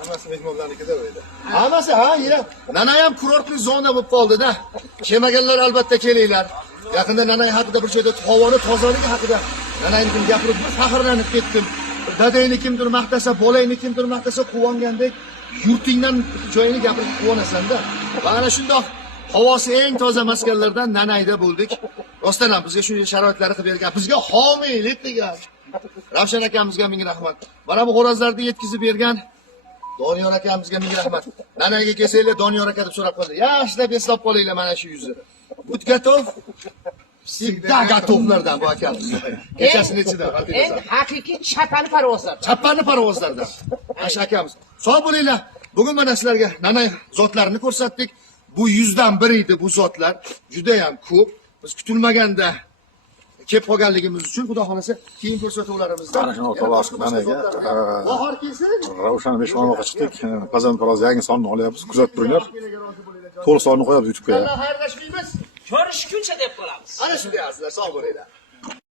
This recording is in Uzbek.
Hammasi mehmonlarnikida o'ydi. Hammasi ha, yine. Nanay ham kurortli zona bo'lib qoldi-da. Kelmaganlar albatta kelinglar. Yaqinda Nanay haqida bir joyda havoni tozaligi haqida Nanaynikini gapirib faxrlanib ketdim. Dadangni kimdir maqtasa, bolangni kimdir maqtasa quvongandek yurtingdan joyini gapirib quvonasan-da. Va ana shundoq havosi eng toza maskanlardan Nanayda bo'ldik. Rostdan ham bizga shunday sharoitlarni qilib bergan, bizga homiylik qilgan Ravshan akamizga ming rahmat. Mana bu xo'rozlarni yetkazib bergan Doniyor akamizga ming rahmat. Nanayga kelsanglar Doniyor aka deb so'rab qoldi. Yaxshilab eslab qolinglar mana shu yuzni. But gatov. Всегда готовlardan bu akamiz. Kechasini ichida. Endi haqiqiy chapani parvozlar. Chapani parvozlardan. Ash akamiz. Sog' bo'linglar. Bugun mana sizlarga Nanay zotlarini ko'rsatdik. Bu 100 dan 1 edi bu zotlar. Juda ham ko'p. Biz kutilmaganda kelib qolganligimiz uchun Xudo xolasa keyin ko'rsatuvlarimizda bahor kelsin. Ravshan mehmonxonaga chiqdik. Qozon paroz yangi sonni olyapmiz. Kuzatib turinglar. To'liq sonni qo'yamiz YouTube'ga. Xayrlashmaymiz. Ko'rishguncha deb qolamiz. Ana shunday aslar, sog' bo'linglar.